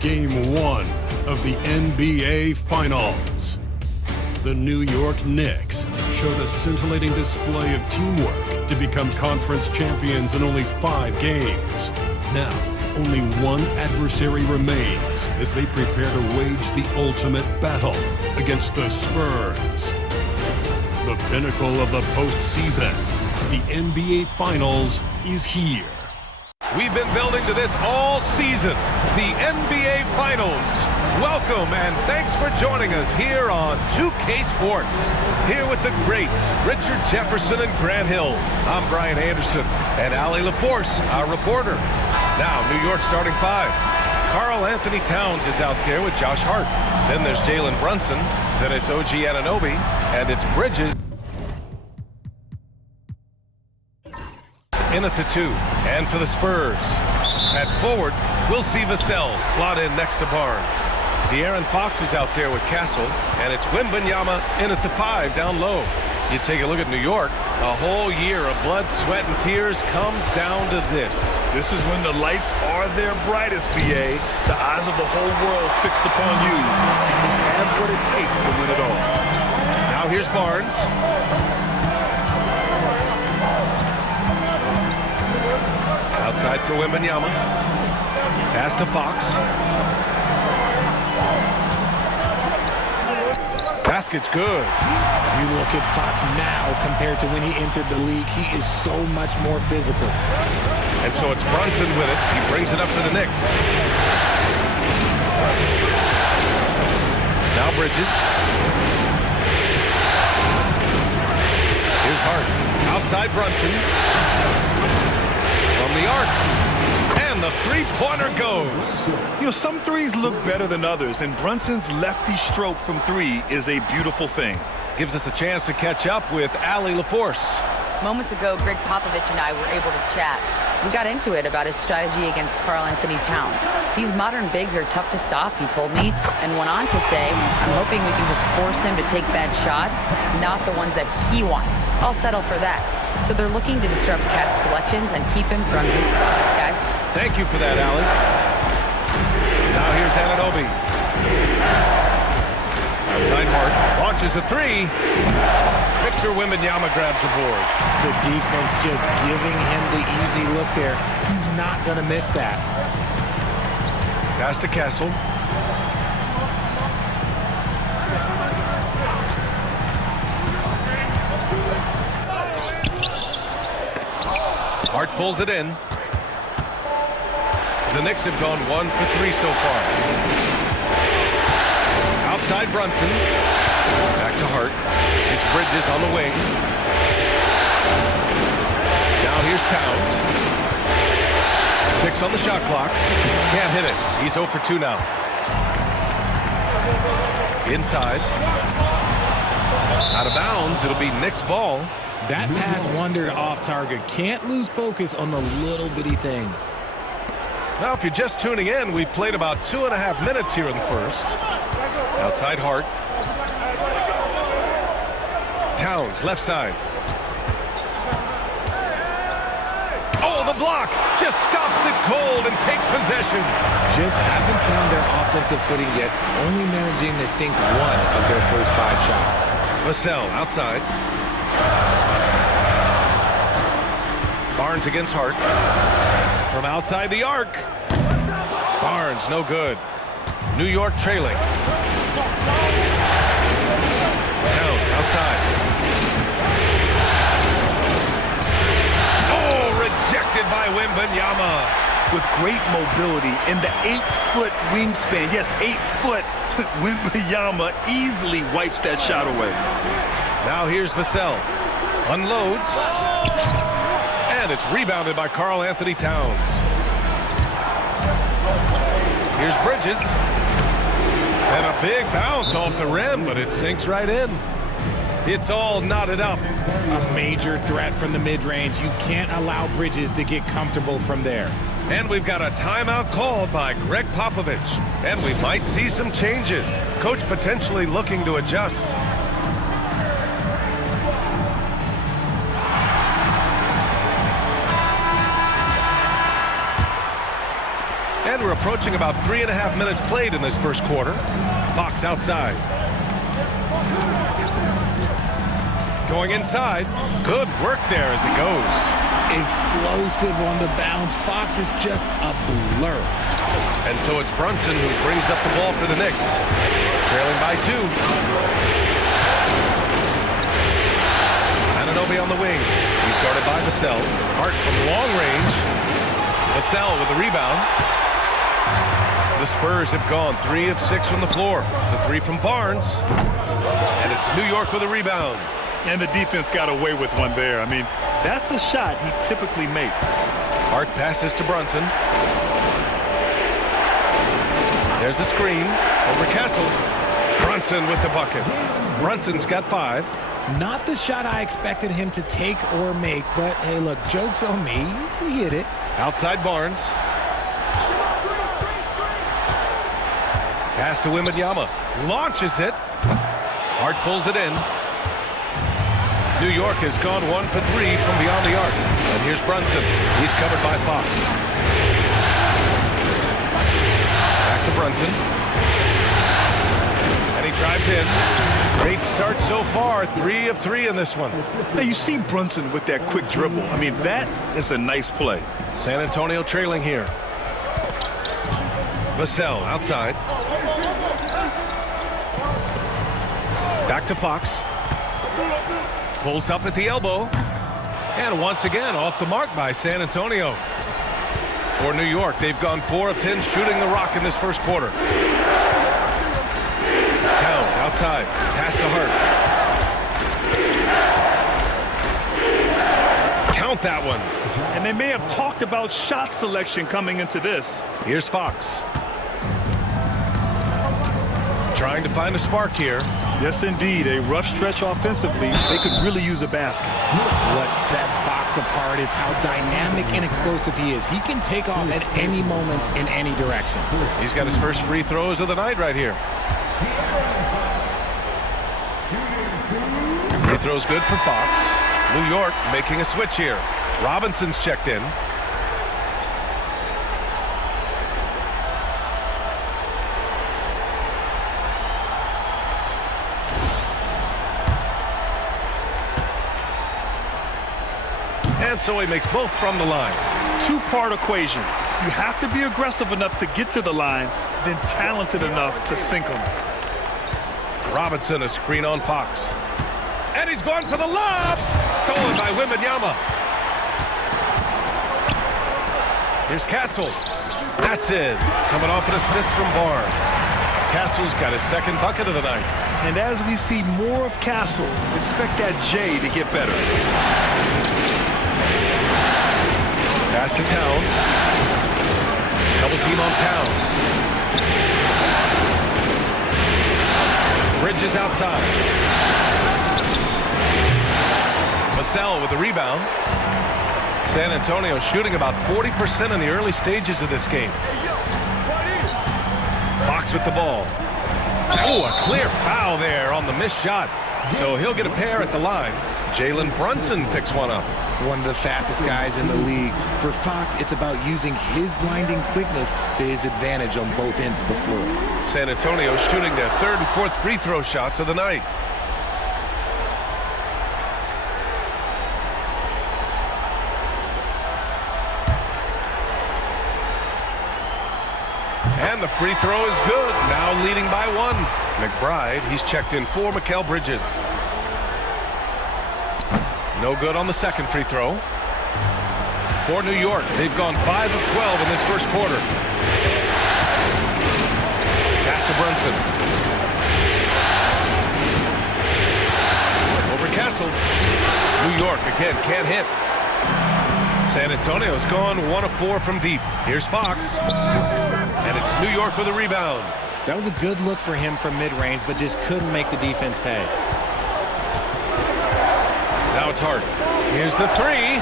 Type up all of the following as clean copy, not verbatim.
Game 1 of the NBA Finals. The New York Knicks showed a scintillating display of teamwork to become conference champions in only 5 games. Now, only one adversary remains as they prepare to wage the ultimate battle against the Spurs. The pinnacle of the postseason, the NBA Finals, is here. We've been building to this all season, the NBA Finals. Welcome and thanks for joining us here on 2K Sports. Here with the greats, Richard Jefferson and Grant Hill. I'm Brian Anderson and Allie LaForce, our reporter. Now, New York starting 5. Karl Anthony Towns is out there with Josh Hart. Then there's Jalen Brunson. Then it's OG Anunoby. And it's Bridges in at the 2. And for the Spurs, at forward, we'll see Vassell slot in next to Barnes. De'Aaron Fox is out there with Castle, and it's Wembanyama in at the 5 down low. You take a look at New York, a whole year of blood, sweat, and tears comes down to this. This is when the lights are their brightest, BA. The eyes of the whole world fixed upon you. You have what it takes to win it all. Now here's Barnes. Outside for Wembanyama. Pass to Fox. Basket's good. You look at Fox now compared to when he entered the league. He is so much more physical. And so it's Brunson with it. He brings it up for the Knicks. Now Bridges. Here's Hart. Outside Brunson. From the arc. And the three-pointer goes. You know, some threes look better than others, and Brunson's lefty stroke from 3 is a beautiful thing. Gives us a chance to catch up with Allie LaForce. Moments ago, Greg Popovich and I were able to chat. We got into it about his strategy against Karl Anthony Towns. These modern bigs are tough to stop, he told me, and went on to say, I'm hoping we can just force him to take bad shots, not the ones that he wants. I'll settle for that. So they're looking to disrupt Cat's selections and keep him from his spots, guys. Thank you for that, Allie. Now here's Anunoby. Outside Hart. Launches a 3. Victor Wembanyama grabs the board. The defense just giving him the easy look there. He's not going to miss that. Pass to Castle. Hart pulls it in. The Knicks have gone 1 for 3 so far. Outside Brunson. Back to Hart. It's Bridges on the wing. Now here's Towns. 6 on the shot clock. Can't hit it. He's 0 for 2 now. Inside. Out of bounds. It'll be Knicks ball. That pass wandered off target. Can't lose focus on the little bitty things. Now, if you're just tuning in, we've played about 2.5 minutes here in the first. Outside Hart. Towns, left side. Oh, the block! Just stops it cold and takes possession. Just haven't found their offensive footing yet, only managing to sink 1 of their first 5 shots. Vassell, outside. Barnes against Hart. From outside the arc. Barnes, no good. New York trailing. Towns, outside. Oh, rejected by Wembanyama. With great mobility and the 8-foot wingspan, yes, 8 foot, Wembanyama easily wipes that shot away. Now here's Vassell. Unloads. And it's rebounded by Karl Anthony Towns. Here's Bridges. And a big bounce off the rim, but it sinks right in. It's all knotted up. A major threat from the mid-range. You can't allow Bridges to get comfortable from there. And we've got a timeout called by Greg Popovich. And we might see some changes. Coach potentially looking to adjust. And we're approaching about 3.5 minutes played in this first quarter. Fox outside. Going inside. Good work there as it goes. Explosive on the bounce. Fox is just a blur. And so it's Brunson who brings up the ball for the Knicks. Trailing by 2. Anunoby on the wing. He's guarded by Vassell. Hart from long range. Vassell with the rebound. The Spurs have gone 3 of 6 from the floor. The 3 from Barnes. And it's New York with a rebound. And the defense got away with one there. I mean, that's a shot he typically makes. Hart passes to Brunson. There's a screen over Castle. Brunson with the bucket. Brunson's got 5. Not the shot I expected him to take or make, but hey, look, joke's on me. He hit it. Outside Barnes. Pass to Wembanyama. Launches it. Hart pulls it in. New York has gone 1 for 3 from beyond the arc. And here's Brunson. He's covered by Fox. Back to Brunson. And he drives in. Great start so far. 3 of 3 in this one. Now you see Brunson with that quick dribble. I mean, that is a nice play. San Antonio trailing here. Vassell outside. Back to Fox. Pulls up at the elbow. And once again off the mark by San Antonio. For New York, they've gone 4 of 10 shooting the rock in this first quarter. Towns outside. Pass to Hart. Count that one. And they may have talked about shot selection coming into this. Here's Fox. Trying to find a spark here. Yes, indeed. A rough stretch offensively. They could really use a basket. What sets Fox apart is how dynamic and explosive he is. He can take off at any moment in any direction. He's got his first free throws of the night right here. Free throws good for Fox. New York making a switch here. Robinson's checked in. And so he makes both from the line. Two-part equation. You have to be aggressive enough to get to the line, then talented enough to sink them. Robinson a screen on Fox. And he's going for the lob! Stolen by Wembanyama. Here's Castle. That's it. Coming off an assist from Barnes. Castle's got his second bucket of the night. And as we see more of Castle, expect that J to get better. Pass to Towns. Double team on Towns. Bridges outside. Vassell with the rebound. San Antonio shooting about 40% in the early stages of this game. Fox with the ball. Oh, a clear foul there on the missed shot. So he'll get a pair at the line. Jalen Brunson picks one up. One of the fastest guys in the league. For Fox, it's about using his blinding quickness to his advantage on both ends of the floor. San Antonio shooting their third and fourth free throw shots of the night. And the free throw is good. Now leading by 1. McBride, he's checked in for Mikal Bridges. No good on the second free throw. For New York, they've gone 5 of 12 in this first quarter. Pass to Brunson. Over Castle. New York again can't hit. San Antonio's gone 1 of 4 from deep. Here's Fox. And it's New York with a rebound. That was a good look for him from mid-range, but just couldn't make the defense pay. Now it's Hart. Here's the 3.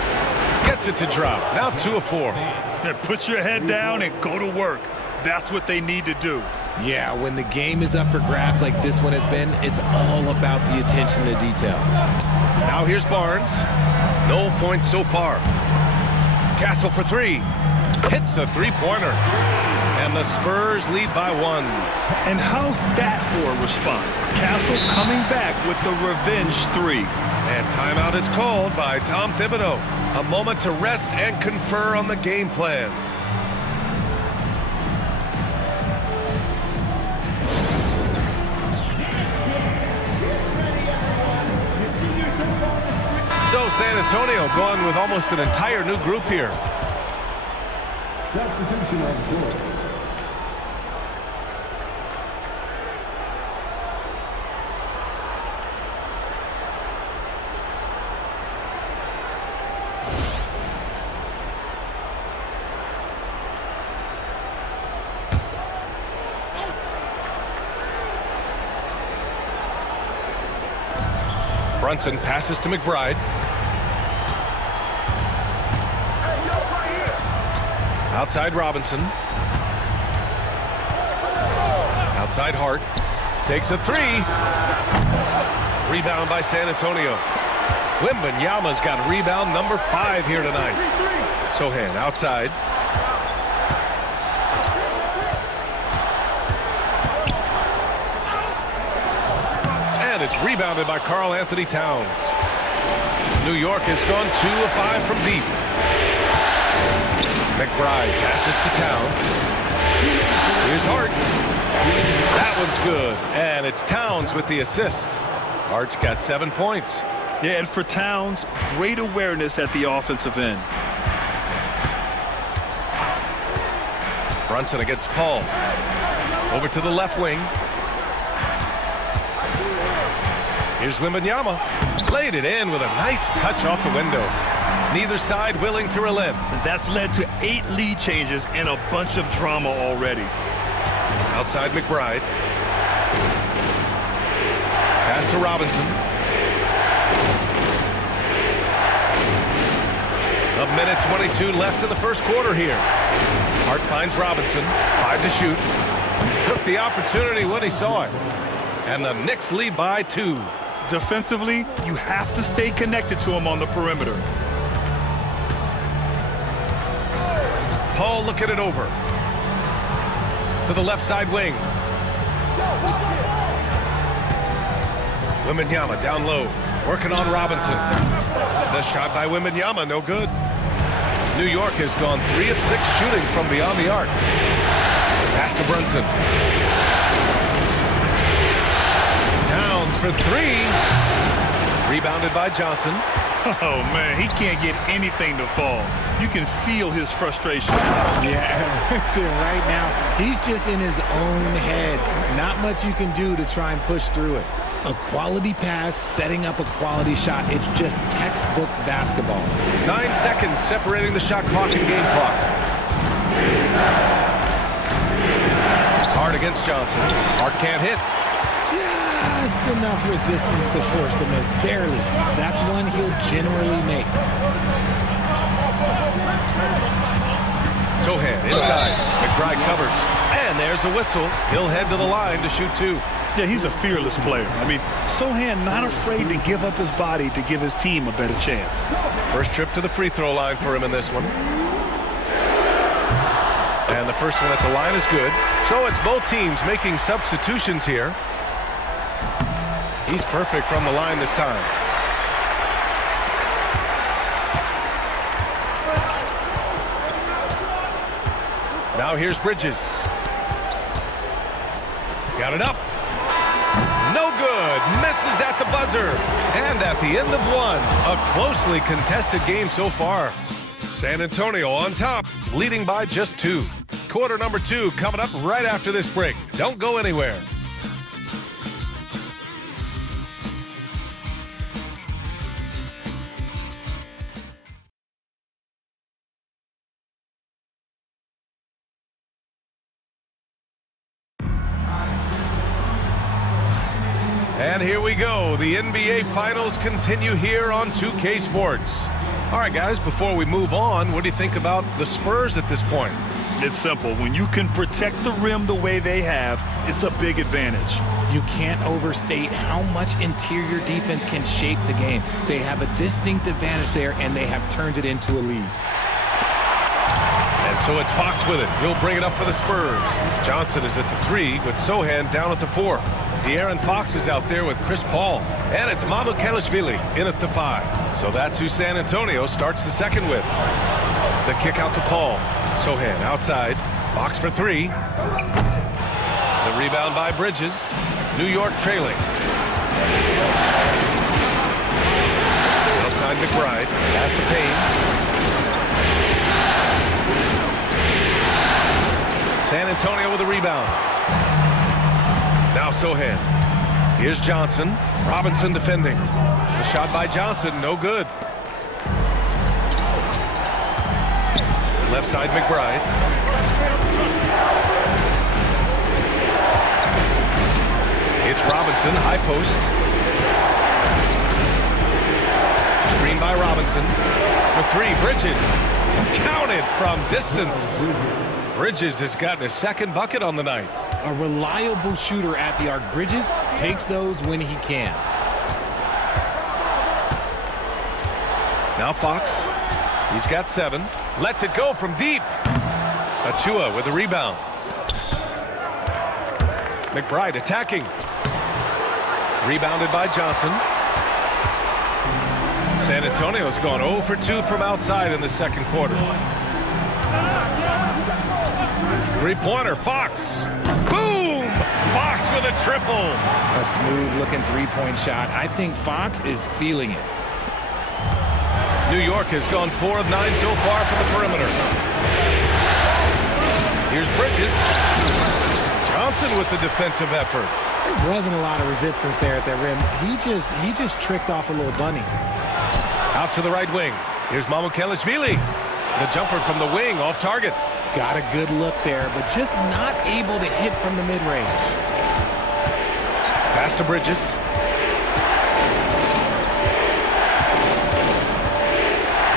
Gets it to drop. Now 2 of 4. Yeah, put your head down and go to work. That's what they need to do. Yeah, when the game is up for grabs like this one has been, it's all about the attention to detail. Now here's Barnes. No points so far. Castle for 3. Hits a three-pointer. And the Spurs lead by 1. And how's that for a response? Castle coming back with the revenge 3. And timeout is called by Tom Thibodeau. A moment to rest and confer on the game plan. So San Antonio going with almost an entire new group here. Substitution on the court. Brunson passes to McBride. Outside Robinson. Outside Hart. Takes a 3. Rebound by San Antonio. Wembanyama's got rebound number 5 here tonight. Sochan outside. And it's rebounded by Karl Anthony Towns. New York has gone 2 of 5 from deep. McBride passes to Towns. Here's Hart. That one's good. And it's Towns with the assist. Hart's got 7 points. Yeah, and for Towns, great awareness at the offensive end. Brunson against Paul. Over to the left wing. Here's Wembanyama. Laid it in with a nice touch off the window. Neither side willing to relent. That's led to 8 lead changes and a bunch of drama already. Outside McBride. Pass to Robinson. A minute 22 left in the first quarter here. Hart finds Robinson. 5 to shoot. Took the opportunity when he saw it. And the Knicks lead by 2. Defensively, you have to stay connected to him on the perimeter. Paul looking it over. To the left side wing. Wembanyama down low. Working on Robinson. The shot by Wembanyama, no good. New York has gone 3 of 6 shooting from beyond the arc. Pass to Brunson. Towns for 3. Rebounded by Johnson. Oh, man, he can't get anything to fall. You can feel his frustration. Yeah, right now, he's just in his own head. Not much you can do to try and push through it. A quality pass, setting up a quality shot. It's just textbook basketball. 9 seconds separating the shot clock and game clock. Hard against Johnson. Hart can't hit. Just enough resistance to force the miss. Barely. That's one he'll generally make. Sochan inside. McBride covers. And there's a whistle. He'll head to the line to shoot 2. Yeah, he's a fearless player. I mean, Sochan not afraid to give up his body to give his team a better chance. First trip to the free throw line for him in this one. And the first one at the line is good. So it's both teams making substitutions here. He's perfect from the line this time. Now here's Bridges. Got it up. No good. Misses at the buzzer. And at the end of one, a closely contested game so far. San Antonio on top, leading by just 2. Quarter number 2 coming up right after this break. Don't go anywhere. And here we go. The NBA Finals continue here on 2K Sports. All right, guys, before we move on, what do you think about the Spurs at this point? It's simple. When you can protect the rim the way they have, it's a big advantage. You can't overstate how much interior defense can shape the game. They have a distinct advantage there, and they have turned it into a lead. And so it's Fox with it. He'll bring it up for the Spurs. Johnson is at the 3 with Sochan down at the 4. De'Aaron Fox is out there with Chris Paul. And it's Mamukelashvili in at the 5. So that's who San Antonio starts the second with. The kick out to Paul. Sochan outside. Fox for 3. The rebound by Bridges. New York trailing. Outside McBride. Pass to Payne. San Antonio with a rebound. Now Sochan. Here's Johnson. Robinson defending. The shot by Johnson, no good. Left side McBride. It's Robinson, high post. Screen by Robinson. For 3, Bridges. Counted from distance. Bridges has gotten his second bucket on the night. A reliable shooter at the arc. Bridges takes those when he can. Now Fox. He's got 7. Lets it go from deep. Achua with the rebound. McBride attacking. Rebounded by Johnson. San Antonio's gone 0 for 2 from outside in the second quarter. Three-pointer, Fox. Boom! Fox with a triple. A smooth-looking three-point shot. I think Fox is feeling it. New York has gone 4 of 9 so far from the perimeter. Here's Bridges. Johnson with the defensive effort. There wasn't a lot of resistance there at that rim. He just tricked off a little bunny. Out to the right wing. Here's Mamukelashvili. The jumper from the wing off target. Got a good look there, but just not able to hit from the mid-range. Pass to Bridges.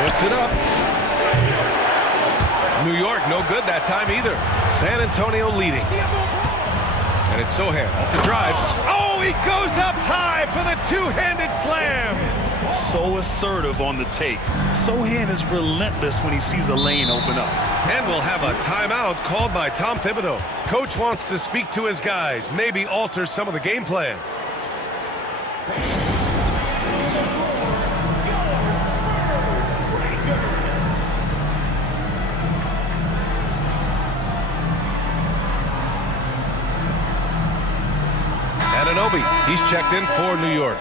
Puts it up. New York no good that time either. San Antonio leading. And it's Sochan off the drive. Oh, he goes up high for the two-handed slam. So assertive on the take. Sochan is relentless when he sees a lane open up. And we'll have a timeout called by Tom Thibodeau. Coach wants to speak to his guys, maybe alter some of the game plan. Anunoby, he's checked in for New York.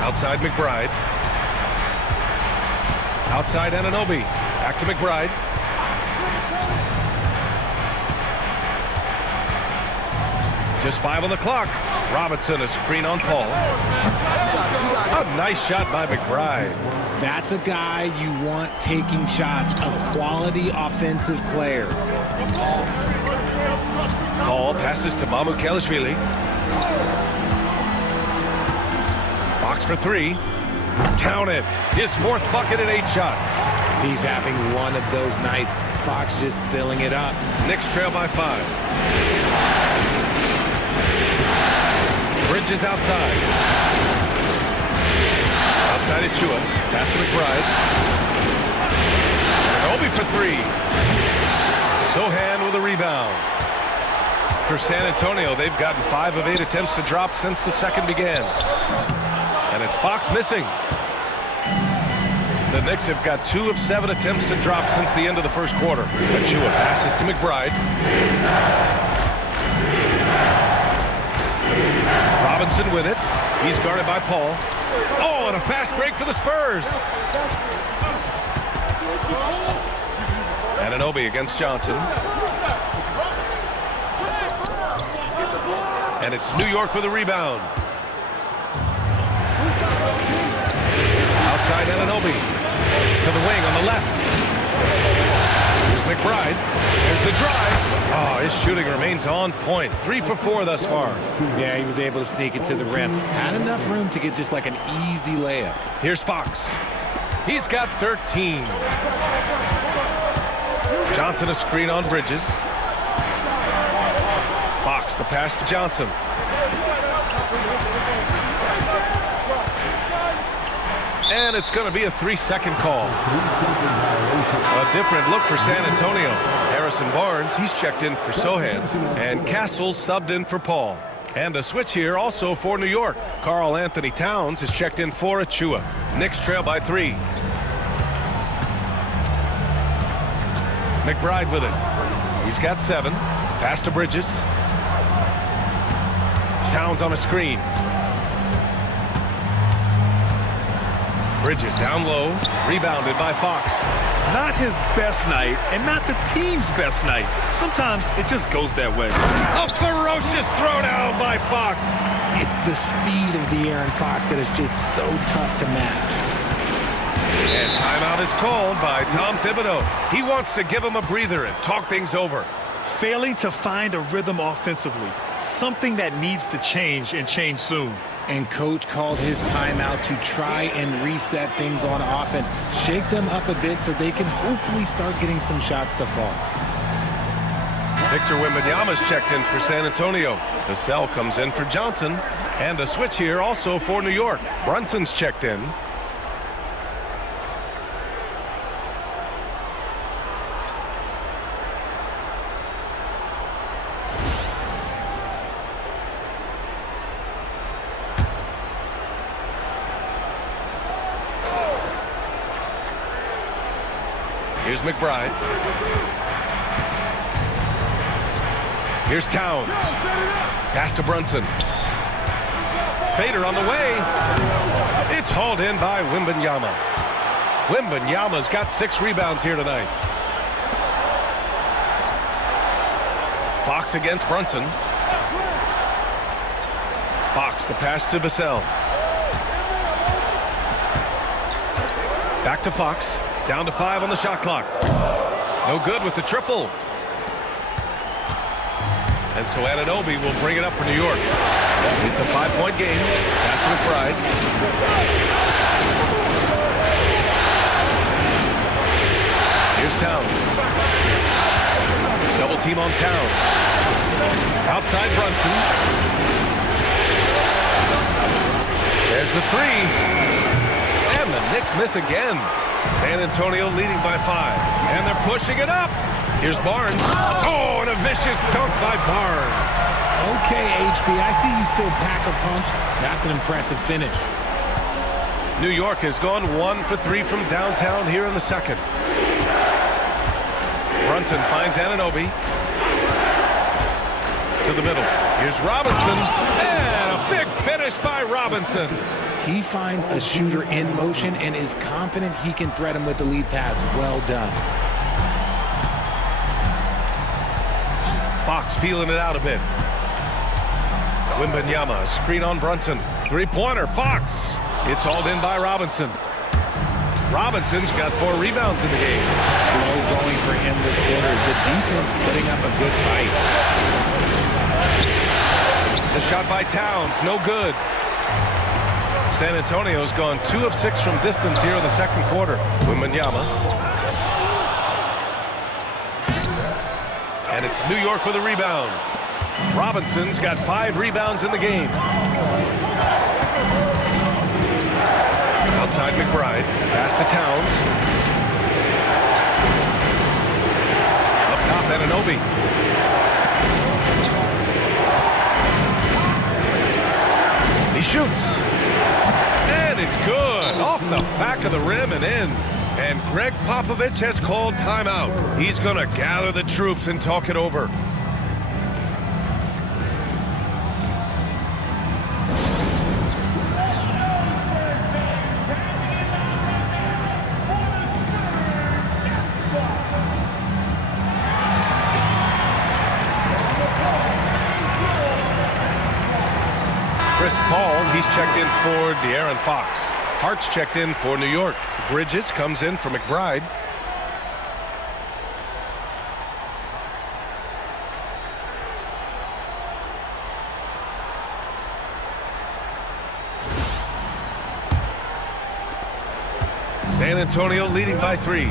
Outside McBride. Outside Anunoby. Back to McBride. Just 5 on the clock. Robinson, a screen on Paul. A nice shot by McBride. That's a guy you want taking shots, a quality offensive player. Paul passes to Mamukelashvili. Fox for 3. Count it. His 4th bucket in 8 shots. He's having one of those nights. Fox just filling it up. Knicks trail by 5. Bridges outside. Outside Achua. Pass to McBride. Anunoby for 3. Sochan with a rebound. For San Antonio, they've gotten 5 of 8 attempts to drop since the second began. And it's Fox missing. The Knicks have got 2 of 7 attempts to drop since the end of the first quarter. Achua passes to McBride. Robinson with it. He's guarded by Paul. Oh, and a fast break for the Spurs. Anunoby against Johnson. And it's New York with a rebound. Outside Anunoby. To the wing on the left. Here's McBride. There's the drive. Oh, his shooting remains on point. 3 for 4 thus far. Yeah, he was able to sneak it to the rim. Had enough room to get just like an easy layup. Here's Fox. He's got 13. Johnson a screen on Bridges. Fox the pass to Johnson. And it's going to be a 3-second call. A different look for San Antonio. Harrison Barnes, he's checked in for Sohan. And Castles subbed in for Paul. And a switch here also for New York. Karl Anthony Towns is checked in for Achua. Knicks trail by 3. McBride with it. He's got 7. Pass to Bridges. Towns on a screen. Bridges down low, rebounded by Fox. Not his best night, and not the team's best night. Sometimes it just goes that way. A ferocious throwdown by Fox. It's the speed of De'Aaron Fox that is just so tough to match. And timeout is called by Tom Thibodeau. He wants to give him a breather and talk things over. Failing to find a rhythm offensively, something that needs to change and change soon. And coach called his timeout to try and reset things on offense. Shake them up a bit so they can hopefully start getting some shots to fall. Victor Wembanyama's checked in for San Antonio. Vassell comes in for Johnson. And a switch here also for New York. Brunson's checked in. Here's McBride. Here's Towns. Pass to Brunson. Fader on the way. It's hauled in by Wembanyama. Wembanyama's got 6 rebounds here tonight. Fox against Brunson. Fox the pass to Vassell. Back to Fox. Down to 5 on the shot clock. No good with the triple. And so Anunoby will bring it up for New York. It's a 5-point game. Pass to McBride. Here's Towns. Double team on Towns. Outside Brunson. There's the 3. And the Knicks miss again. San Antonio leading by 5. And they're pushing it up. Here's Barnes. Oh, and a vicious dunk by Barnes. Okay, HB, I see you still pack a punch. That's an impressive finish. New York has gone 1 for 3 from downtown here in the second. Brunson finds Anunoby. To the middle. Here's Robinson. And a big finish by Robinson. He finds a shooter in motion and is confident he can thread him with the lead pass. Well done. Fox feeling it out a bit. Wembanyama, screen on Brunson. 3-pointer, Fox. It's hauled in by Robinson. Robinson's got 4 rebounds in the game. Slow going for him this quarter. The defense putting up a good fight. The shot by Towns, no good. San Antonio's gone 2 of 6 from distance here in the second quarter. Wembanyama. And it's New York with a rebound. Robinson's got 5 rebounds in the game. Outside McBride. Pass to Towns. Up top, Anunoby. He shoots. And it's good. Off the back of the rim and in. And Greg Popovich has called timeout. He's going to gather the troops and talk it over. Chris Paul, he's checked in for De'Aaron Fox. Hart's checked in for New York. Bridges comes in for McBride. San Antonio leading by 3.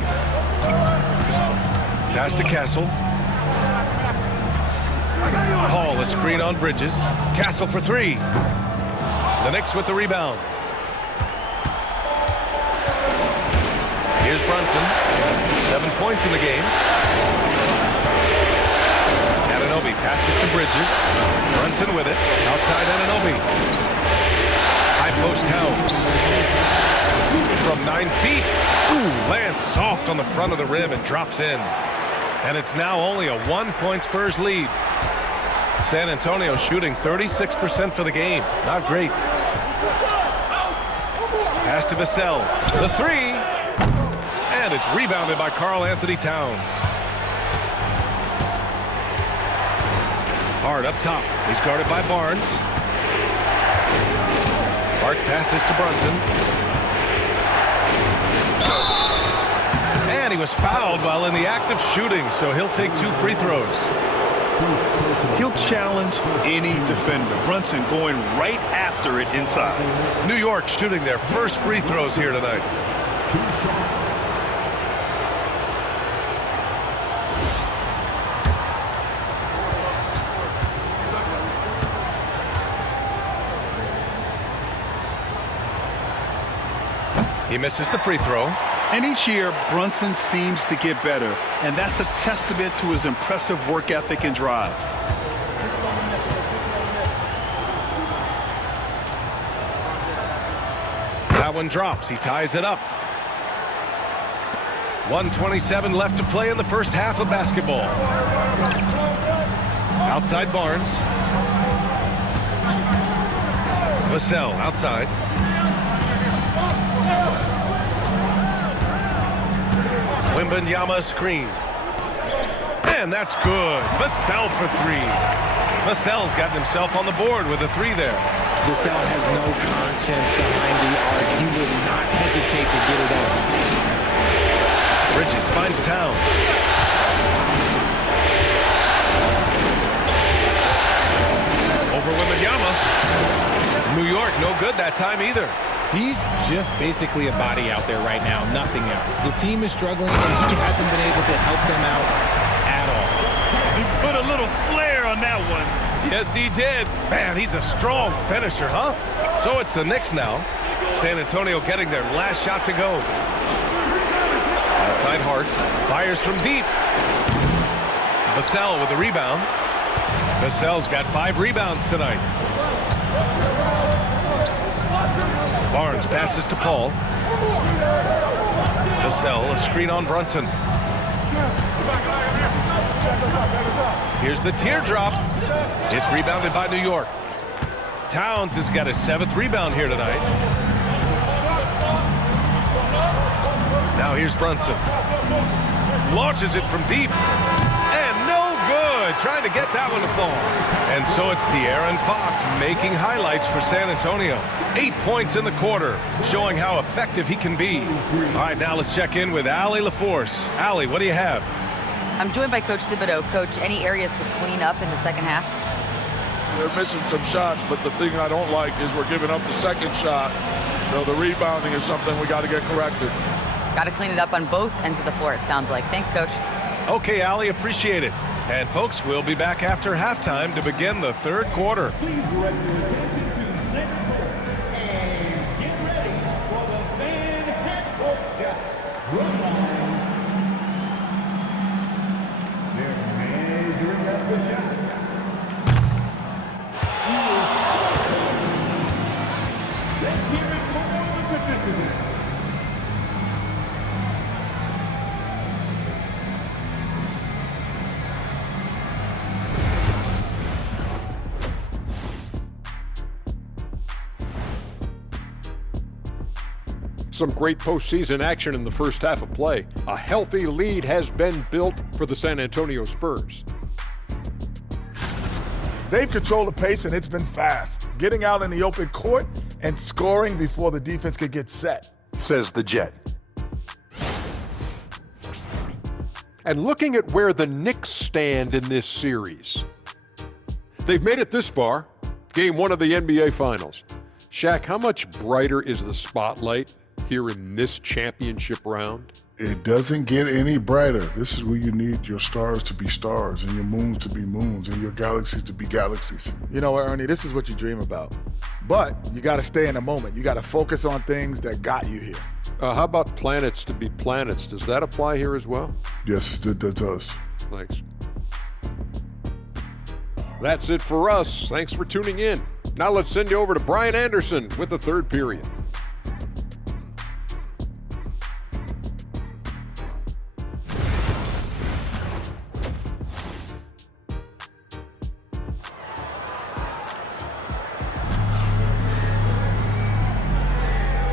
Pass to Castle. Paul, a screen on Bridges. Castle for 3. The Knicks with the rebound. Here's Brunson. 7 points in the game. Anunoby passes to Bridges. Brunson with it. Outside Anunoby. High post Towns. From 9 feet. Ooh, lands soft on the front of the rim and drops in. And it's now only a 1-point Spurs lead. San Antonio shooting 36% for the game. Not great. Pass to Vassell. The 3. And it's rebounded by Karl-Anthony Towns. Hard up top. He's guarded by Barnes. Hart passes to Brunson. And he was fouled while in the act of shooting, so he'll take 2 free throws. He'll challenge any defender. Brunson going right after it inside. New York shooting their first free throws here tonight. He misses the free throw. And each year, Brunson seems to get better, and that's a testament to his impressive work ethic and drive. That one drops. He ties it up. 1:27 left to play in the first half of basketball. Outside Barnes. Vassell outside. Wembanyama screen. And that's good. Vassell for 3. Vassell's gotten himself on the board with a 3 there. Vassell has no conscience behind the arc. He will not hesitate to get it up. Bridges finds Towns. Over Wembanyama. New York no good that time either. He's just basically a body out there right now, nothing else. The team is struggling, and he hasn't been able to help them out at all. He put a little flair on that one. Yes, he did. Man, he's a strong finisher, huh? So it's the Knicks now. San Antonio getting their last shot to go. Outside Hart. Fires from deep. Vassell with the rebound. Vassell's got 5 rebounds tonight. Barnes passes to Paul. Vassell, a screen on Brunson. Here's the teardrop. It's rebounded by New York. Towns has got his 7th rebound here tonight. Now here's Brunson. Launches it from deep. And no good. Trying to get that one to fall. And so it's De'Aaron Fox making highlights for San Antonio. 8 points in the quarter, showing how effective he can be. All right, now let's check in with Allie LaForce. Allie, what do you have? I'm joined by Coach Thibodeau. Coach, any areas to clean up in the second half? We're missing some shots, but the thing I don't like is we're giving up the second shot. So the rebounding is something we got to get corrected. Got to clean it up on both ends of the floor, it sounds like. Thanks, Coach. Okay, Allie, appreciate it. And folks, we'll be back after halftime to begin the third quarter. Please direct your attention to the center and get ready for the Van Half-Court shot. Drum line. They're measuring up the shot. Let's hear it for the participants. Some great postseason action in the first half of play. A healthy lead has been built for the San Antonio Spurs. They've controlled the pace, and it's been fast. Getting out in the open court and scoring before the defense could get set. Says the Jet. And looking at where the Knicks stand in this series. They've made it this far, Game 1 of the NBA Finals. Shaq, how much brighter is the spotlight here in this championship round? It doesn't get any brighter. This is where you need your stars to be stars and your moons to be moons and your galaxies to be galaxies. You know what, Ernie, this is what you dream about. But you got to stay in the moment. You got to focus on things that got you here. How about planets to be planets? Does that apply here as well? Yes, it does. Thanks. That's it for us. Thanks for tuning in. Now let's send you over to Brian Anderson with the third period.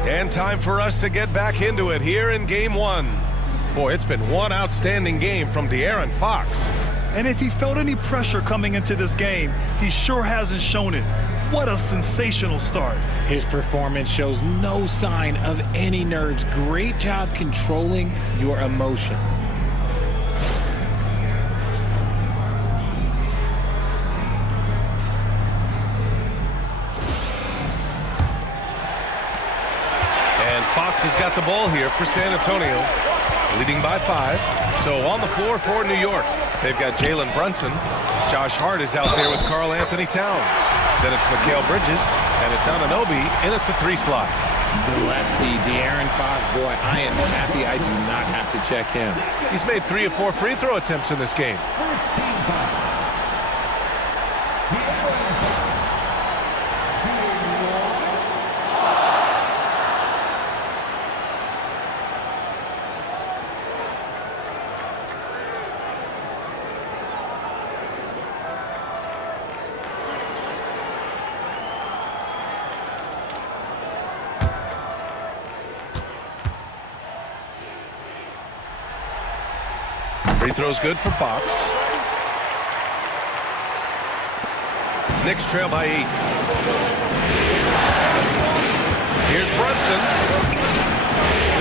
And time for us to get back into it here in Game 1. Boy, it's been one outstanding game from De'Aaron Fox. And if he felt any pressure coming into this game, he sure hasn't shown it. What a sensational start. His performance shows no sign of any nerves. Great job controlling your emotions. And Fox has got the ball here for San Antonio, leading by 5. So on the floor for New York, they've got Jalen Brunson. Josh Hart is out there with Karl Anthony Towns. Then it's Mikal Bridges, and it's Anunoby in at the 3 slot. The lefty, De'Aaron Fox, boy, I am happy I do not have to check him. He's made 3 of 4 free throw attempts in this game. First team foul. De'Aaron Fox. Shooting 1. Free throw's good for Fox. Knicks trail by 8. Here's Brunson.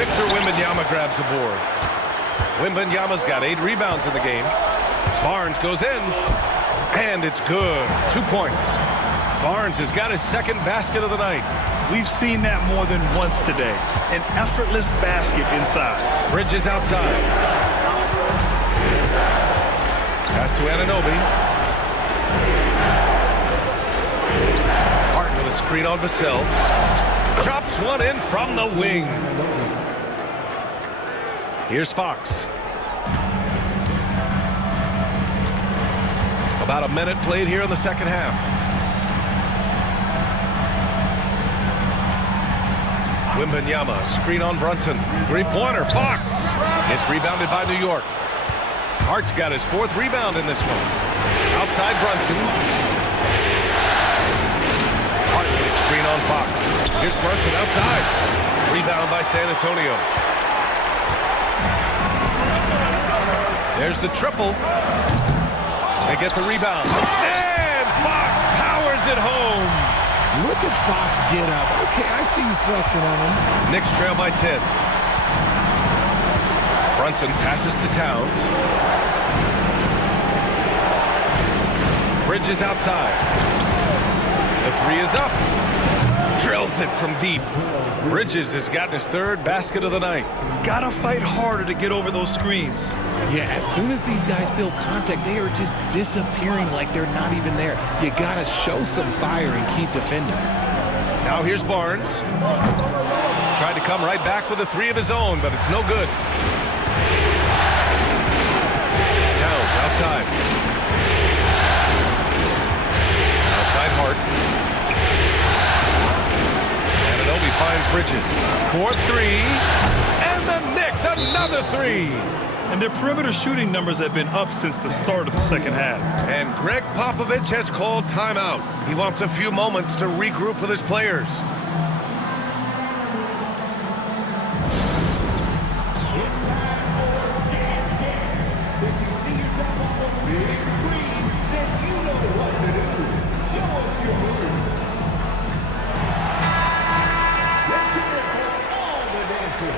Victor Wembanyama grabs the board. Wembanyama's got 8 rebounds in the game. Barnes goes in, and it's good. 2 points. Barnes has got his second basket of the night. We've seen that more than once today. An effortless basket inside. Bridges outside. Pass to Anunoby. Hart with a screen on Vassell. Chops one in from the wing. Here's Fox. About a minute played here in the second half. Wembanyama, screen on Brunson. 3-pointer, Fox. It's rebounded by New York. Hart's got his 4th rebound in this one. Outside Brunson. Hart with a screen on Fox. Here's Brunson outside. Rebound by San Antonio. There's the triple. They get the rebound. And Fox powers it home. Look at Fox get up. Okay, I see you flexing on him. Knicks trail by 10. Brunson passes to Towns. Bridges outside. The 3 is up. Drills it from deep. Bridges has gotten his 3rd basket of the night. Gotta fight harder to get over those screens. Yeah, as soon as these guys feel contact, they are just disappearing like they're not even there. You gotta show some fire and keep defending. Now here's Barnes. Tried to come right back with a 3 of his own, but it's no good. Towns outside. Outside Hart. Anunoby finds Bridges. 4-3. And the Knicks another 3. And their perimeter shooting numbers have been up since the start of the second half. And Greg Popovich has called timeout. He wants a few moments to regroup with his players. If you see yourself on the big screen, then you know what to do. Show us your moves. Let's hear it for all the dancers.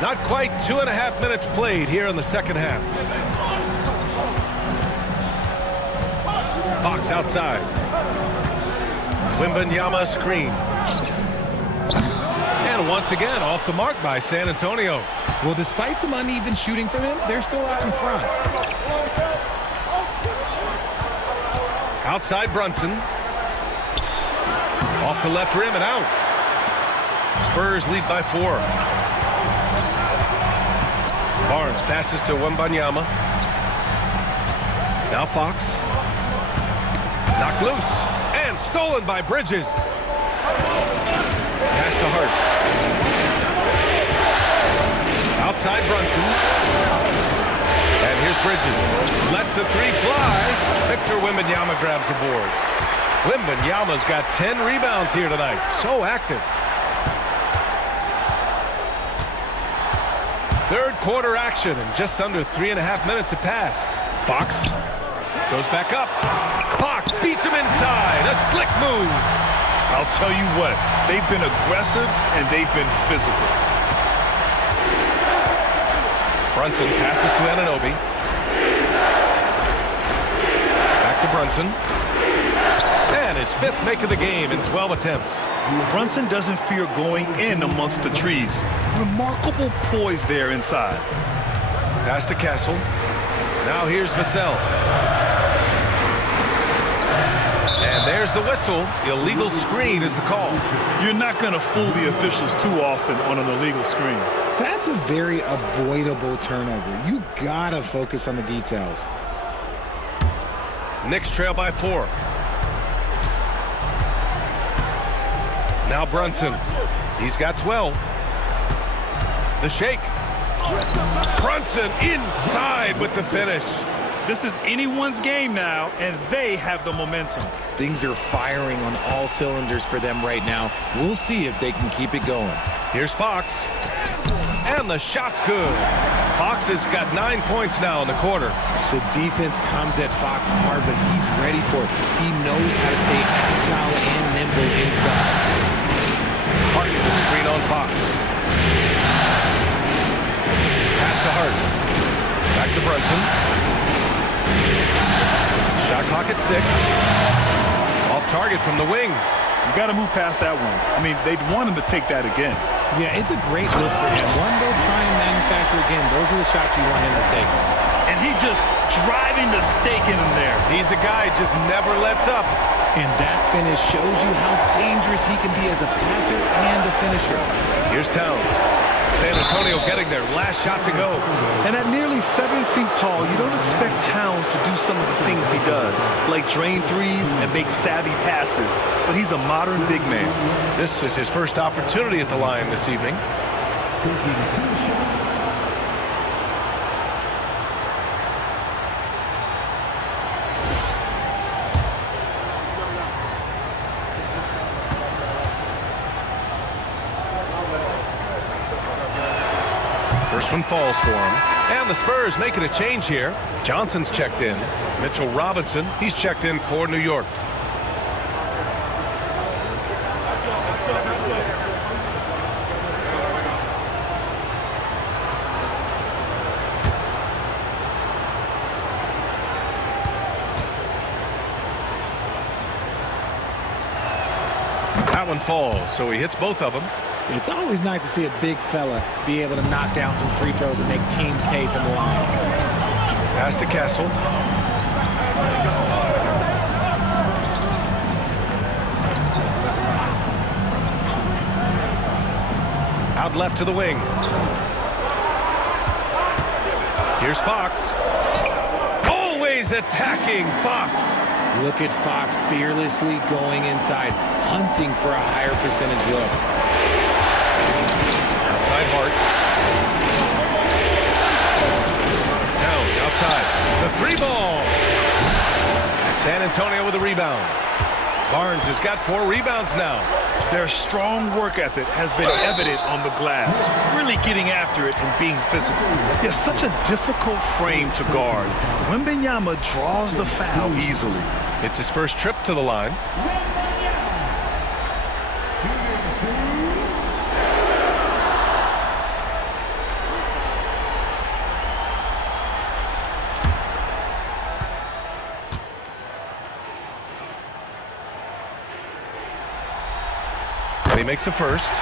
Not quite 2.5 minutes played here in the second half. Fox outside. Wembanyama screen. And once again, off the mark by San Antonio. Well, despite some uneven shooting from him, they're still out in front. Outside Brunson. Off the left rim and out. Spurs lead by 4. Barnes passes to Wembanyama. Now Fox. Knocked loose. And stolen by Bridges. Pass to Hart. Outside Brunson. And here's Bridges. Lets the 3 fly. Victor Wembanyama grabs the board. Wembanyama's got 10 rebounds here tonight. So active. Third quarter action, and just under 3.5 minutes have passed. Fox goes back up. Fox beats him inside. A slick move. I'll tell you what, they've been aggressive and they've been physical. Brunson passes to Anunoby. Back to Brunson. And his 5th make of the game in 12 attempts. Brunson doesn't fear going in amongst the trees. Remarkable poise there inside. Pass to Castle. Now here's Vassell. And there's the whistle. Illegal screen is the call. You're not going to fool the officials too often on an illegal screen. That's a very avoidable turnover. You gotta focus on the details. Knicks trail by 4. Now Brunson. He's got 12. The shake. Brunson inside with the finish. This is anyone's game now, and they have the momentum. Things are firing on all cylinders for them right now. We'll see if they can keep it going. Here's Fox. And the shot's good. Fox has got 9 points now in the quarter. The defense comes at Fox hard, but he's ready for it. He knows how to stay agile and nimble inside. Hart the screen on Fox. Pass to Hart. Back to Brunson. Shot clock at 6. Off target from the wing. You got to move past that one. I mean, they'd want him to take that again. Yeah, it's a great look for him. One they'll try and manufacture again. Those are the shots you want him to take. And he just driving the stake in him there. He's a guy just never lets up. And that finish shows you how dangerous he can be as a passer and a finisher. Here's Towns. San Antonio getting their last shot to go. And at nearly 7 feet tall, you don't expect Towns to do some of the things he does, like drain threes and make savvy passes. But he's a modern big man. This is his first opportunity at the line this evening. First one falls for him. And the Spurs making a change here. Johnson's checked in. Mitchell Robinson, he's checked in for New York. That one falls, so he hits both of them. It's always nice to see a big fella be able to knock down some free throws and make teams pay from the line. Pass to Castle. Out left to the wing. Here's Fox. Always attacking Fox. Look at Fox fearlessly going inside, hunting for a higher percentage look. Outside Hart. Towns outside. The 3-ball. San Antonio with a rebound. Barnes has got 4 rebounds now. Their strong work ethic has been evident on the glass, really getting after it and being physical. It's such a difficult frame to guard. Wembanyama draws the foul easily. It's his first trip to the line. And he makes a first.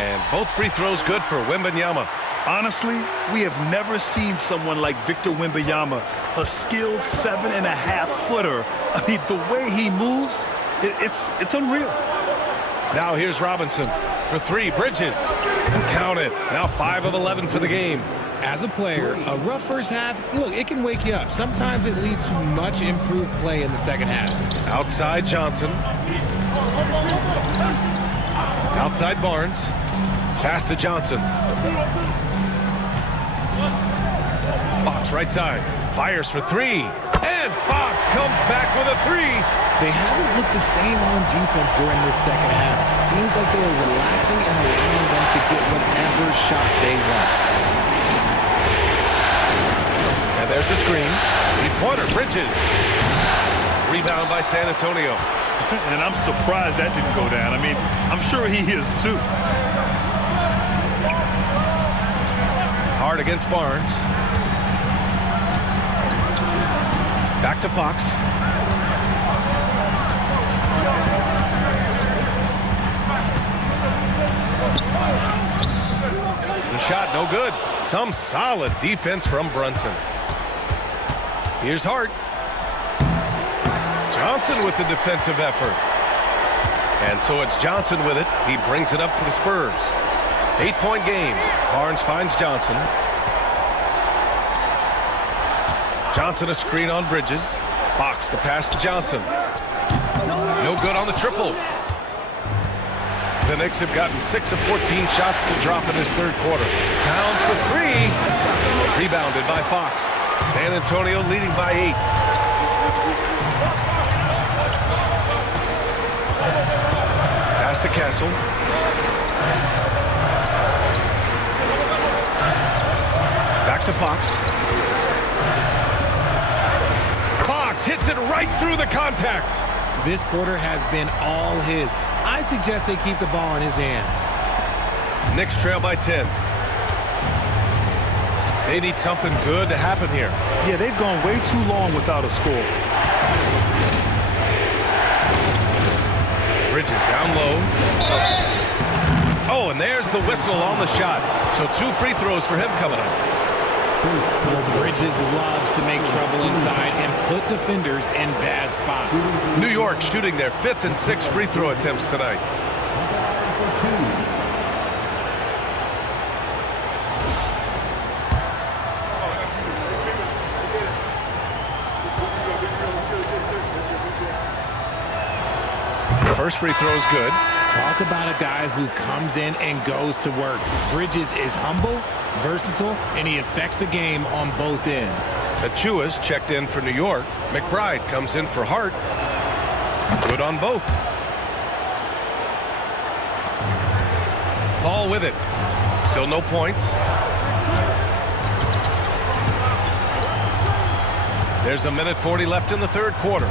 And both free throws good for Wembanyama. Honestly, we have never seen someone like Victor Wembanyama, a skilled 7.5-footer. I mean, the way he moves, it's unreal. Now here's Robinson for three. Bridges. Count it. Now 5 of 11 for the game. As a player, a rough first half, look, it can wake you up. Sometimes it leads to much improved play in the second half. Outside Johnson. Outside Barnes. Pass to Johnson. Fox right side. Fires for three. And Fox comes back with a three. They haven't looked the same on defense during this second half. Seems like they are relaxing and allowing them to get whatever shot they want. And there's the screen. Three-pointer, Bridges. Rebound by San Antonio. And I'm surprised that didn't go down. I mean, I'm sure he is too. Hard against Barnes. Back to Fox. The shot no good. Some solid defense from Brunson. Here's Hart. Johnson with the defensive effort. And so it's Johnson with it. He brings it up for the Spurs. 8-point game. Barnes finds Johnson. Johnson a screen on Bridges. Fox the pass to Johnson. No good on the triple. The Knicks have gotten 6 of 14 shots to drop in this third quarter. Towns for three. Rebounded by Fox. San Antonio leading by 8. Pass to Castle. Back to Fox. Fox hits it right through the contact. This quarter has been all his. I suggest they keep the ball in his hands. Knicks trail by 10. They need something good to happen here. Yeah, they've gone way too long without a score. Bridges down low. Oh, and there's the whistle on the shot. So 2 free throws for him coming up. Well, Bridges loves to make trouble inside and put defenders in bad spots. New York shooting their 5th and 6th free throw attempts tonight. First free throw is good. Talk about a guy who comes in and goes to work. Bridges is humble, versatile, and he affects the game on both ends. Achua's checked in for New York. McBride comes in for Hart. Good on both. Paul with it. Still no points. There's a minute 40 left in the third quarter.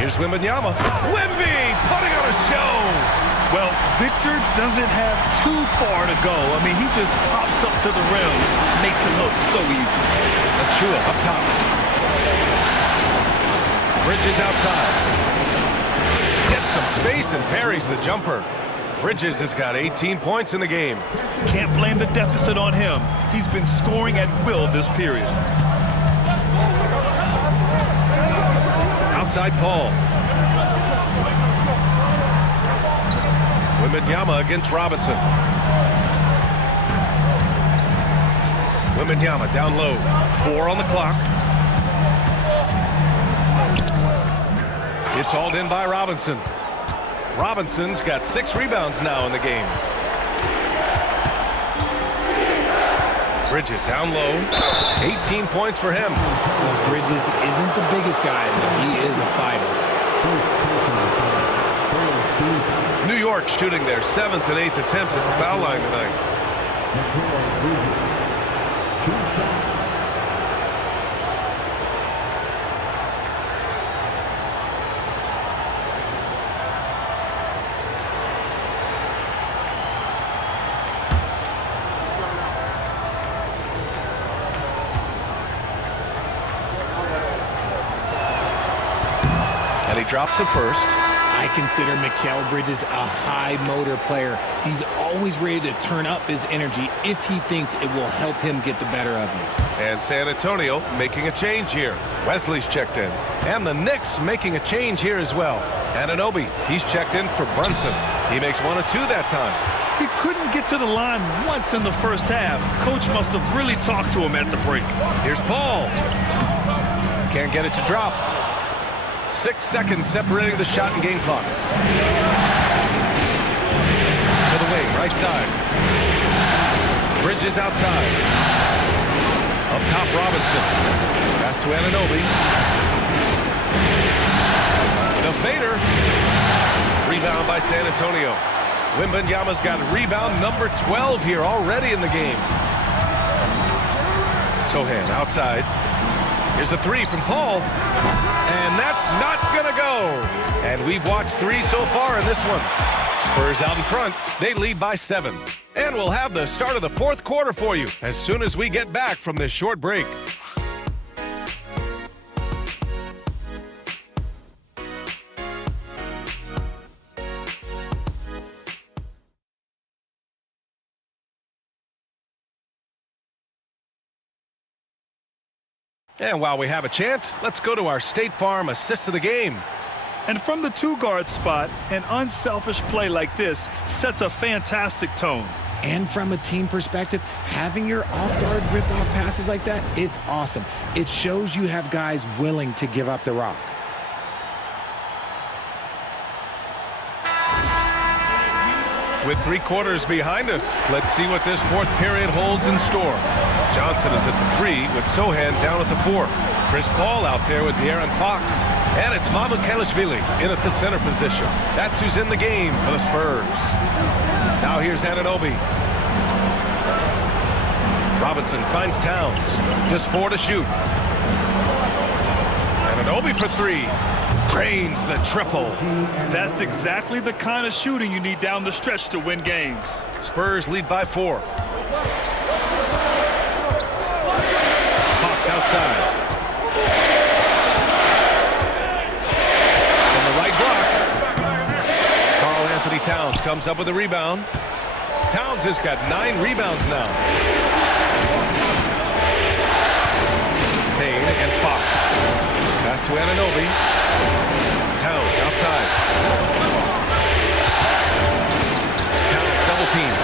Here's Wembanyama. Wemby putting on a show. Well, Victor doesn't have too far to go. I mean, he just pops up to the rim, makes it look so easy. Achua up top. Bridges outside. Gets some space and parries the jumper. Bridges has got 18 points in the game. Can't blame the deficit on him. He's been scoring at will this period. Outside Paul. Wembanyama against Robinson. Wembanyama down low. 4 on the clock. It's hauled in by Robinson. Robinson's got 6 rebounds now in the game. Bridges down low. 18 points for him. Well, Bridges isn't the biggest guy, but he is a fighter. New York shooting their 7th and 8th attempts at the foul line tonight. he drops the first. I consider Mikal Bridges a high motor player. He's always ready to turn up his energy if he thinks it will help him get the better of you. And San Antonio making a change here. Wesley's checked in. And the Knicks making a change here as well. Anunoby, he's checked in for Brunson. He makes 1 of 2 that time. He couldn't get to the line once in the first half. Coach must have really talked to him at the break. Here's Paul. Can't get it to drop. 6 seconds separating the shot and game clocks. To the wing, right side. Bridges outside. Up top, Robinson. Pass to Anunoby. The fader. Rebound by San Antonio. Wembanyama's got rebound number 12 here already in the game. Sohan outside. Here's a 3 from Paul. And that's not going to go. And we've watched 3 so far in this one. Spurs out in front. They lead by 7. And we'll have the start of the 4th quarter for you as soon as we get back from this short break. And while we have a chance, let's go to our State Farm assist of the game. And from the 2-guard spot, an unselfish play like this sets a fantastic tone. And from a team perspective, having your off-guard rip-off passes like that, it's awesome. It shows you have guys willing to give up the rock. With 3 quarters behind us, let's see what this 4th period holds in store. Johnson is at the 3 with Sohan down at the 4. Chris Paul out there with De'Aaron Fox. And it's Mamukelashvili in at the center position. That's who's in the game for the Spurs. Now here's Anunoby. Robinson finds Towns. Just 4 to shoot. Anunoby for 3. Drains the triple. That's exactly the kind of shooting you need down the stretch to win games. Spurs lead by 4. Fox outside. From the right block. Karl-Anthony Towns comes up with a rebound. Towns has got 9 rebounds now. Payne against Fox. Pass to Anunoby. Towns outside. Towns double team.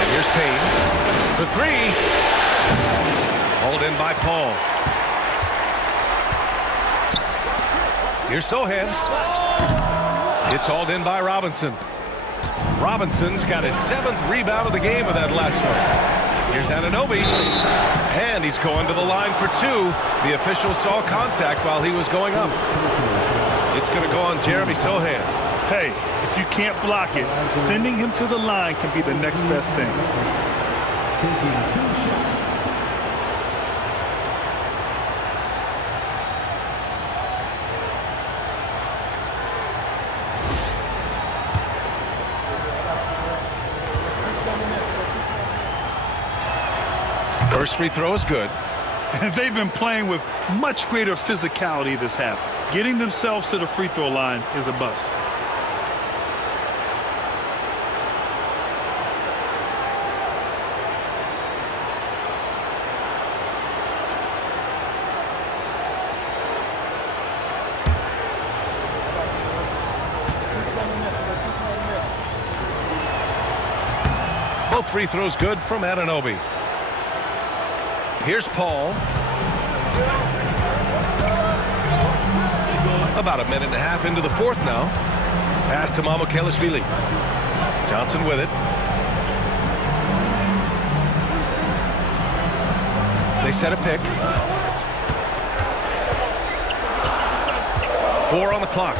And here's Payne for 3. Hauled in by Paul. Here's Sohan. It's hauled in by Robinson. Robinson's got his 7th rebound of the game with that last one. Here's Anunoby, and he's going to the line for 2. The official saw contact while he was going up. It's going to go on Jeremy Sohan. Hey, if you can't block it, sending him to the line can be the next best thing. First free throw is good. And they've been playing with much greater physicality this half. Getting themselves to the free throw line is a bust. Both free throws good from Anunoby. Here's Paul. About a minute and a half into the 4th now. Pass to Mamukelashvili. Johnson with it. They set a pick. 4 on the clock.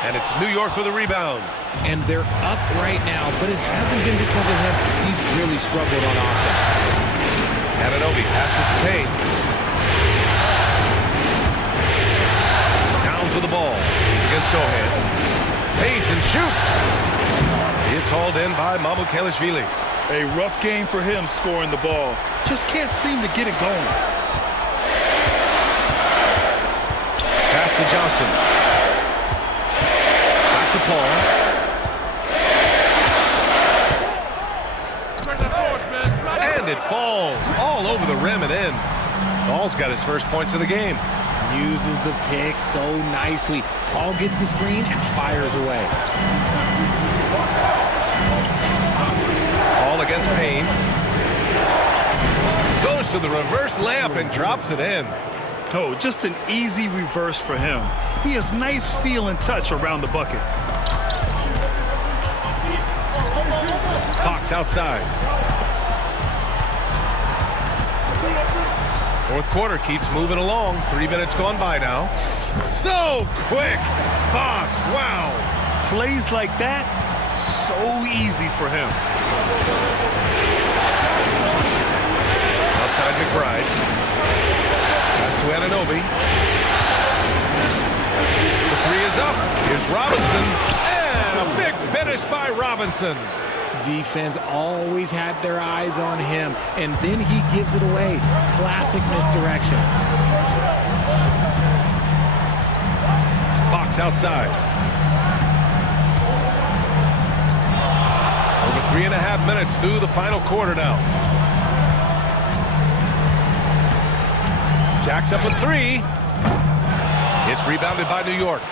And it's New York with a rebound. And they're up right now, but it hasn't been because of him. He's really struggled on offense. Anunoby passes to Payne. Towns with the ball. He's against Sohan. Fades and shoots. It's hauled in by Mamukelashvili. A rough game for him scoring the ball. Just can't seem to get it going. Pass to Johnson. Back to Paul. And it falls all over the rim and in. Paul's got his first points of the game. Uses the pick so nicely. Paul gets the screen and fires away. Paul against Payne. Goes to the reverse layup and drops it in. Oh, just an easy reverse for him. He has nice feel and touch around the bucket. Fox outside. Fourth quarter keeps moving along. 3 minutes gone by now. So quick! Fox, wow! Plays like that, so easy for him. Outside McBride. Pass to Anunoby. The three is up. Here's Robinson. And a big finish by Robinson. Defense always had their eyes on him, and then he gives it away. Classic misdirection. Fox outside. Over 3.5 minutes through the final quarter now. Jacks up a three. It's rebounded by New York.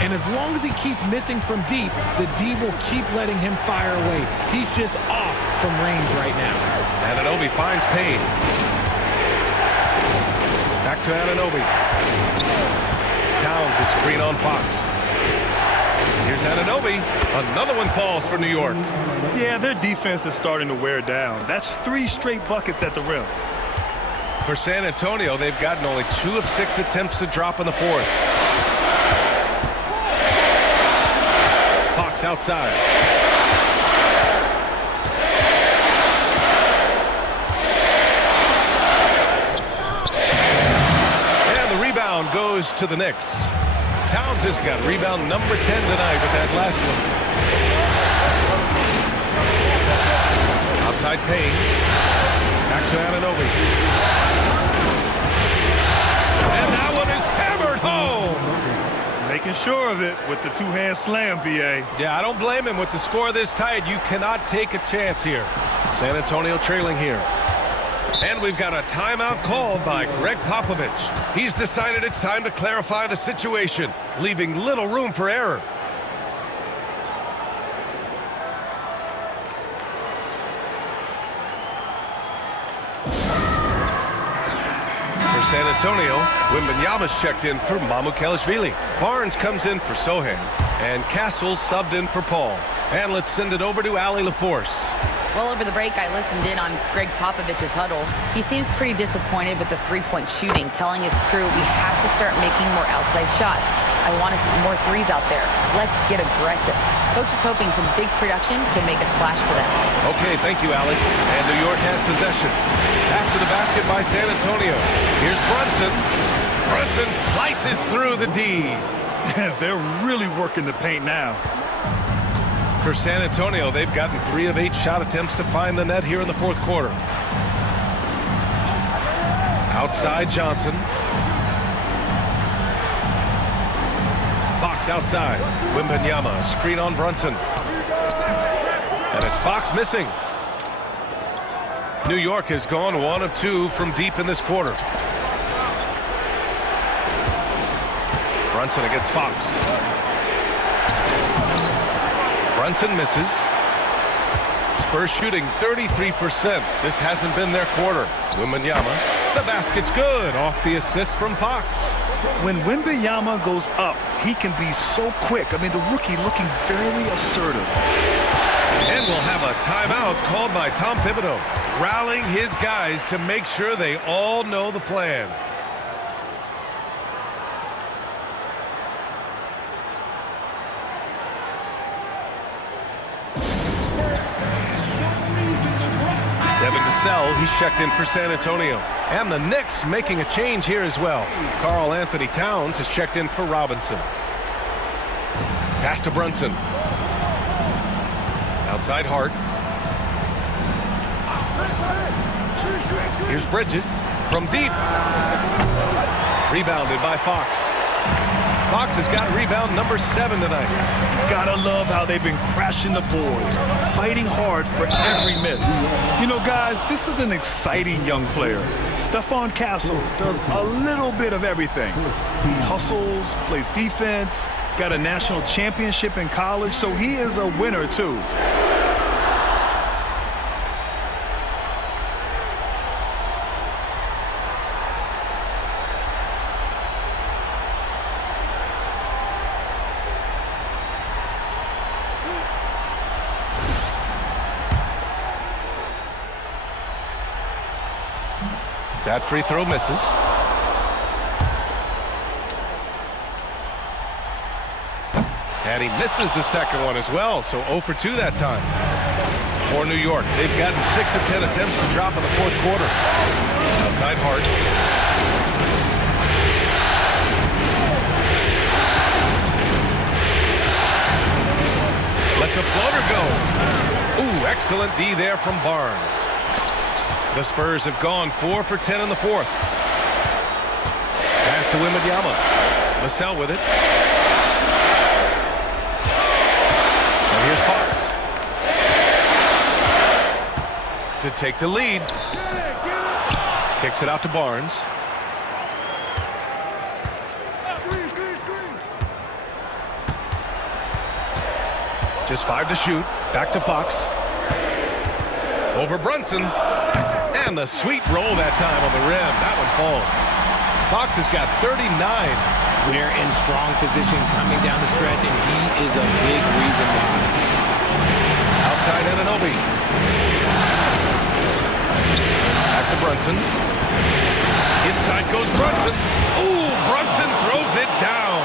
And as long as he keeps missing from deep, the D will keep letting him fire away. He's just off from range right now. Anunoby finds Payne. Back to Anunoby. Towns is screen on Fox. Here's Anunoby. Another one falls for New York. Yeah, their defense is starting to wear down. That's 3 straight buckets at the rim. For San Antonio, they've gotten only 2 of 6 attempts to drop in the fourth. Fox outside. And the rebound goes to the Knicks. Towns has got rebound number 10 tonight with that last one. Outside Payne. Back to Anunoby. And that one is hammered home. Making sure of it with the two-hand slam, B.A. Yeah, I don't blame him. With the score this tight, you cannot take a chance here. San Antonio trailing here. And we've got a timeout called by Greg Popovich. He's decided it's time to clarify the situation, leaving little room for error. San Antonio, Wembanyama's checked in for Mamukelashvili. Barnes comes in for Sohan, and Castle subbed in for Paul. And let's send it over to Allie LaForce. Well, over the break, I listened in on Greg Popovich's huddle. He seems pretty disappointed with the three-point shooting, telling his crew we have to start making more outside shots. I want to see more threes out there. Let's get aggressive. Coach is hoping some big production can make a splash for them. Okay, thank you, Allie. And New York has possession. After the basket by San Antonio. Here's Brunson. Brunson slices through the D. They're really working the paint now. For San Antonio, they've gotten 3 of 8 shot attempts to find the net here in the fourth quarter. Outside Johnson. Fox outside. Wembanyama, screen on Brunson. And it's Fox missing. New York has gone 1 of 2 from deep in this quarter. Brunson against Fox. Brunson misses. Spurs shooting 33%. This hasn't been their quarter. Wembanyama. The basket's good off the assist from Fox. When Wembanyama goes up, he can be so quick. I mean, the rookie looking very assertive. And we'll have a timeout called by Tom Thibodeau, rallying his guys to make sure they all know the plan. Devin Vassell, he's checked in for San Antonio. And the Knicks making a change here as well. Karl Anthony Towns has checked in for Robinson. Pass to Brunson. Outside Hart. Here's Bridges from deep. Rebounded by Fox. Fox has got rebound number 7 tonight. Gotta love how they've been crashing the boards, fighting hard for every miss. You know, guys, this is an exciting young player. Stephon Castle does a little bit of everything. He hustles, plays defense, got a national championship in college, so he is a winner, too. That free throw misses. And he misses the second one as well, so 0 for 2 that time. For New York, they've gotten 6 of 10 attempts to drop in the fourth quarter. Outside Hart. Lets a floater go. Ooh, excellent D there from Barnes. The Spurs have gone 4 for 10 in the fourth. Pass to Wembanyama. Vassell with it. And here's Fox to take the lead. Kicks it out to Barnes. Just 5 to shoot. Back to Fox. Over Brunson. And the sweet roll that time on the rim. That one falls. Fox has got 39. They're in strong position coming down the stretch, and he is a big reason why. Outside Anunoby. Back to Brunson. Inside goes Brunson. Ooh, Brunson throws it down.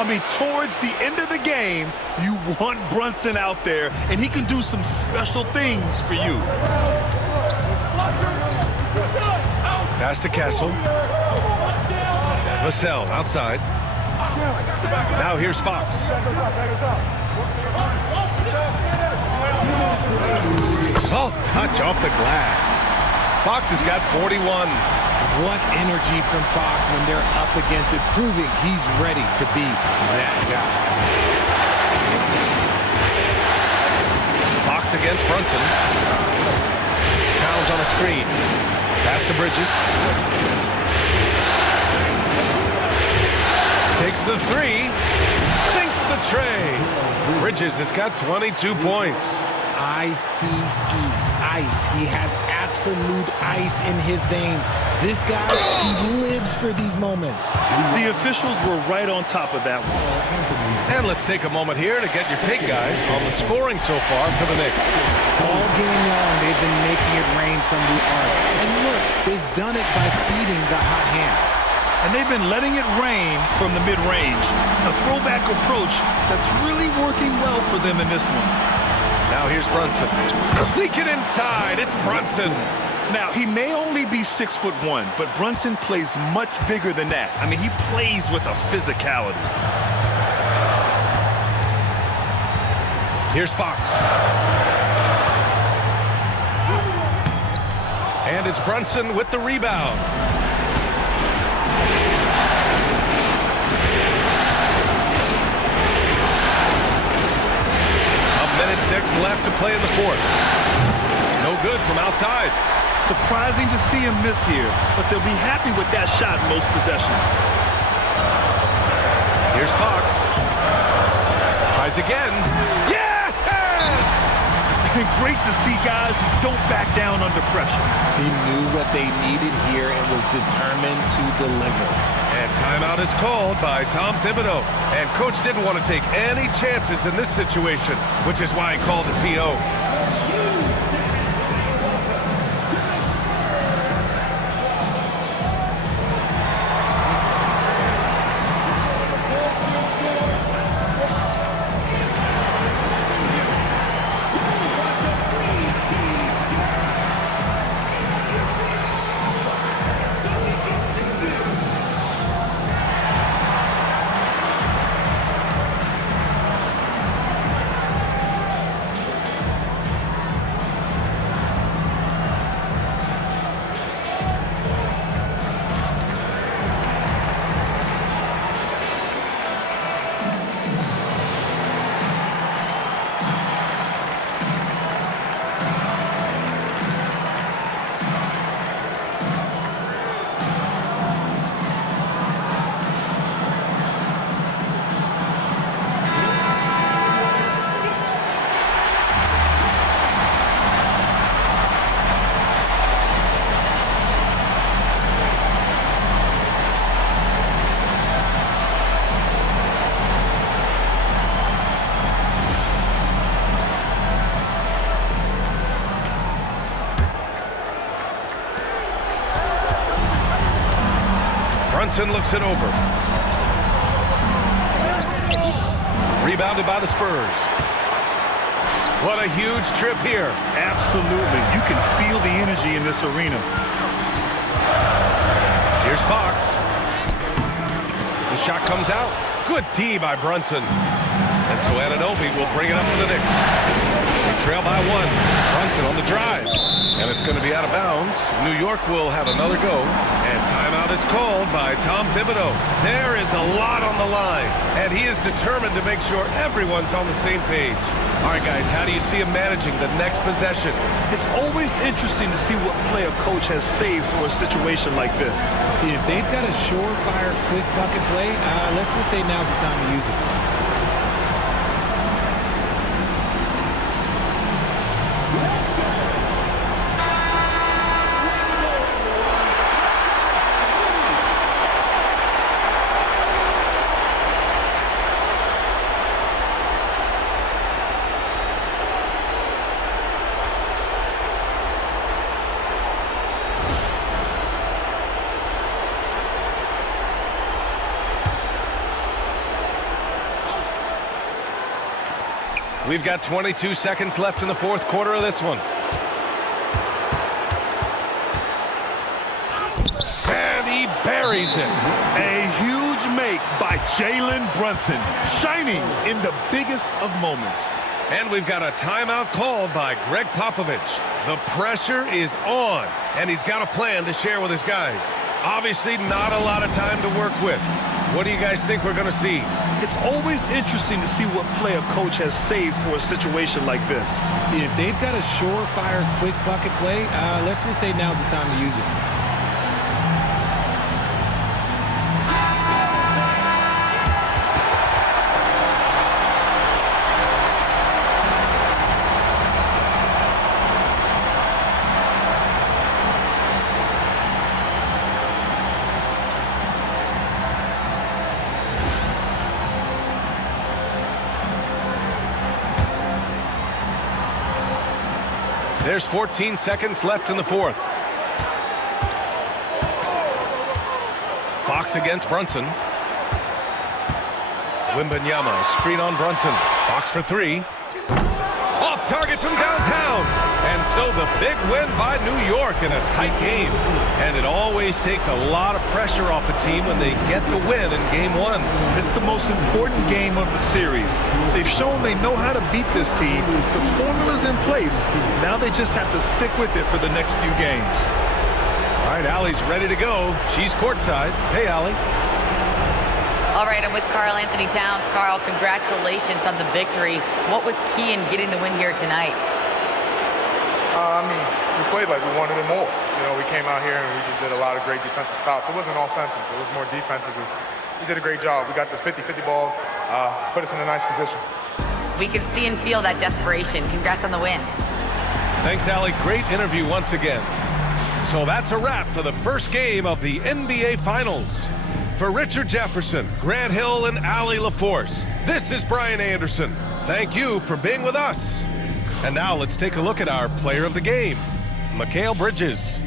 I mean, towards the end of the game, you want Brunson out there, and he can do some special things for you. Pass to Castle. Vassell outside. Now here's Fox. Soft touch off the glass. Fox has got 41. What energy from Fox when they're up against it, proving he's ready to be that guy. Fox against Brunson. Towns on a screen. Pass to Bridges. Takes the 3. Sinks the tray. Bridges has got 22 points. ICE. Ice. He has absolute ice in his veins. This guy, he lives for these moments. The officials were right on top of that one. And let's take a moment here to get your take, guys, on the scoring so far for the Knicks. All game long, they've been making it rain from the arc. And look, they've done it by feeding the hot hands. And they've been letting it rain from the mid-range. A throwback approach that's really working well for them in this one. Now here's Brunson. Sneaking inside, it's Brunson. Now, he may only be 6'1", but Brunson plays much bigger than that. I mean, he plays with a physicality. Here's Fox. And it's Brunson with the rebound. Minute 6 left to play in the fourth. No good from outside. Surprising to see him miss here, but they'll be happy with that shot most possessions. Here's Fox. Tries again. Yes! Great to see guys who don't back down under pressure. He knew what they needed here and was determined to deliver. And timeout is called by Tom Thibodeau. And coach didn't want to take any chances in this situation, which is why he called the TO. Brunson looks it over. Rebounded by the Spurs. What a huge trip here. Absolutely. You can feel the energy in this arena. Here's Fox. The shot comes out. Good D by Brunson. And so Anunoby will bring it up for the Knicks. They trail by 1. Brunson on the drive. And it's going to be out of bounds. New York will have another go. And timeout is called by Tom Thibodeau. There is a lot on the line. And he is determined to make sure everyone's on the same page. All right, guys, how do you see him managing the next possession? It's always interesting to see what play a coach has saved for a situation like this. If they've got a surefire, quick bucket play, let's just say now's the time to use it. We've got 22 seconds left in the fourth quarter of this one. And he buries it. A huge make by Jalen Brunson, shining in the biggest of moments. And we've got a timeout called by Greg Popovich. The pressure is on, and he's got a plan to share with his guys. Obviously, not a lot of time to work with. What do you guys think we're going to see? It's always interesting to see what play a coach has saved for a situation like this. If they've got a surefire, quick bucket play, let's just say now's the time to use it. There's 14 seconds left in the fourth. Fox against Brunson. Wembanyama, screen on Brunson. Fox for 3. Off target from downtown. And so the big win by New York in a tight game. And it always takes a lot of pressure off a team when they get the win in Game 1. It's the most important game of the series. They've shown they know how to beat this team. The formula's in place. Now they just have to stick with it for the next few games. All right, Allie's ready to go. She's courtside. Hey, Allie. All right, I'm with Karl Anthony Towns. Karl, congratulations on the victory. What was key in getting the win here tonight? We played like we wanted it more. You know, we came out here and we just did a lot of great defensive stops. It wasn't offensive. It was more defensive. We did a great job. We got those 50-50 balls, put us in a nice position. We can see and feel that desperation. Congrats on the win. Thanks, Allie. Great interview once again. So that's a wrap for the first game of the NBA Finals. For Richard Jefferson, Grant Hill, and Allie LaForce, this is Brian Anderson. Thank you for being with us. And now let's take a look at our player of the game, Mikal Bridges.